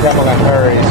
Kamala Harris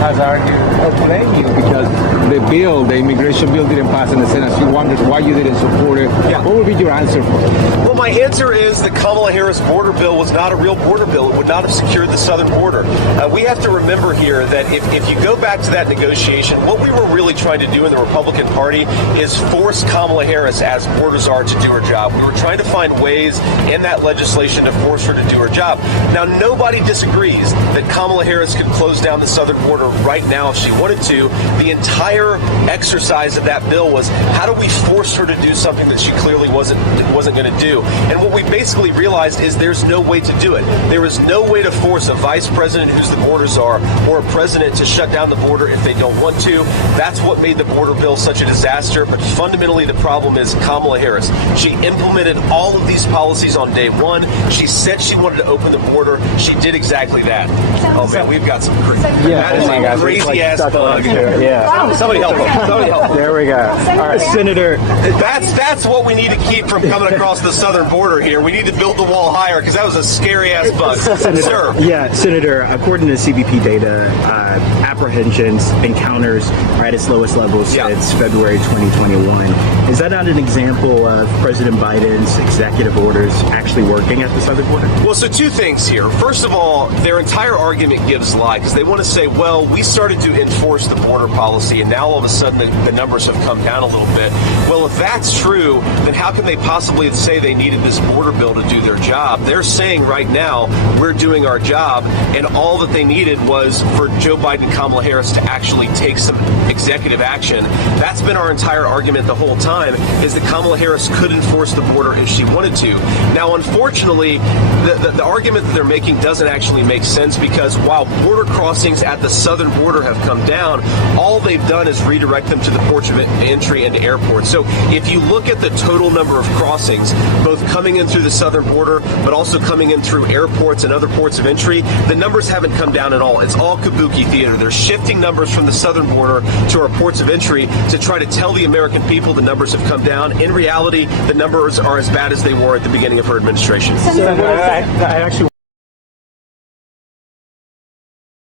has argued or blamed you because the immigration bill didn't pass in the Senate. She wondered why you didn't support it. Yeah. What would be your answer for it? Well, my answer is the Kamala Harris border bill was not a real border bill. It would not have secured the southern border. We have to remember here that if you go back to that negotiation, what we were really trying to do in the Republican Party is force Kamala Harris, as border czar, to do her job. We were trying to find ways in that legislation to force her to do her job. Now, nobody disagrees that Kamala Harris could close down the southern border right now if she wanted to. The entire exercise of that bill was, how do we force her to do something that she clearly wasn't going to do? And what we basically realized is there's no way to do it. There is no way to force a vice president who's the border czar or a president to shut down the border if they don't want to. That's what made the border bill such a disaster. But fundamentally, the problem is Kamala Harris. She implemented all of these policies on day one. She said she wanted to open the border. She did exactly that. Oh man, we've got some crazy. Yeah, that is a crazy ass bug. Yeah. Somebody help him. Somebody help him. There we go. All right, Senator. That's what we need to keep from coming across the southern border here. We need to build the wall higher because that was a scary ass bug. Sir. Yeah, Senator, according to CBP data, apprehensions, encounters are at its lowest level since February 2021. Is that not an example of President Biden's executive orders actually working at the southern border? Well, so two things here. First of all, their entire argument gives lie because they want to say, well, we started to enforce the border policy and now all of a sudden the numbers have come down a little bit. Well, if that's true, then how can they possibly say they needed this border bill to do their job? They're saying right now we're doing our job, and all that they needed was for Joe Biden and Kamala Harris to actually take some executive action. That's been our entire argument the whole time, is that Kamala Harris could enforce the border if she wanted to. Now, unfortunately, the argument that they're making doesn't actually make sense because while border crossings at the southern border have come down, all they've done is redirect them to the ports of entry and airports. So if you look at the total number of crossings, both coming in through the southern border, but also coming in through airports and other ports of entry, the numbers haven't come down at all. It's all kabuki theater. They're shifting numbers from the southern border to our ports of entry to try to tell the American people the numbers have come down. In reality, the numbers are as bad as they were at the beginning of her administration. I actually